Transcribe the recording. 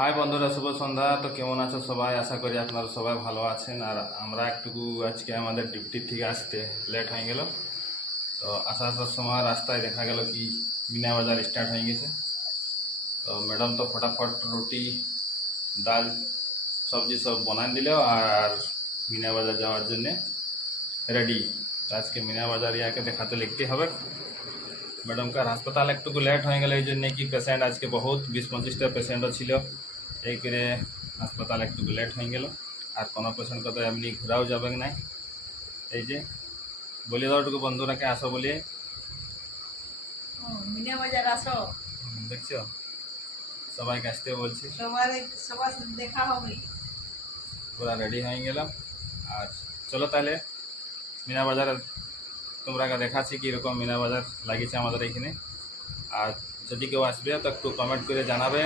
High বন্ধুরা, শুভ সন্ধ্যা। তো কেমন আছো সবাই? আশা করি আপনারা সবাই ভালো আছেন। আর আমরা একটুকু আজকে আমাদের ডিউটি থেকে আসতে লেট হয়ে গেল। তো আসার সময় রাস্তায় দেখা গেল কি মিনা বাজার স্টার্ট হয়ে গেছে। তো ম্যাডাম তো ফটাফট রুটি, ডাল, সবজি সব বানান দিল আর মিনা বাজার যাওয়ার জন্যে রেডি। তো আজকে মিনা বাজার ইয়াকে দেখাতে লিখতে হবে। ম্যাডামকার হাসপাতাল একটু লেট হয়ে গেল, এই জন্য কি পেশেন্ট আজকে বহুত 20-25টা পেশেন্টও ছিল, এই করে হাসপাতাল একটু লেট হয়ে গেল। আর কোনো পেশেন্টকে তো এমনি ঘোরাও যাবে না। এই যে বলে দাওটুকু বন্ধুরাকে আসো বলিয়ে, মিনা বাজার আসো, দেখছো সবাইকে আসতে বলছি। সবার সাথে দেখা হবে। পুরা রেডি হয়ে গেলাম। আর চলো তাহলে মিনা বাজারে তোমরা দেখাচ্ছি কীরকম মিনা বাজার লাগিয়েছে আমাদের এখানে। আর যদি কেউ আসবে তো একটু কমেন্ট করে জানাবে।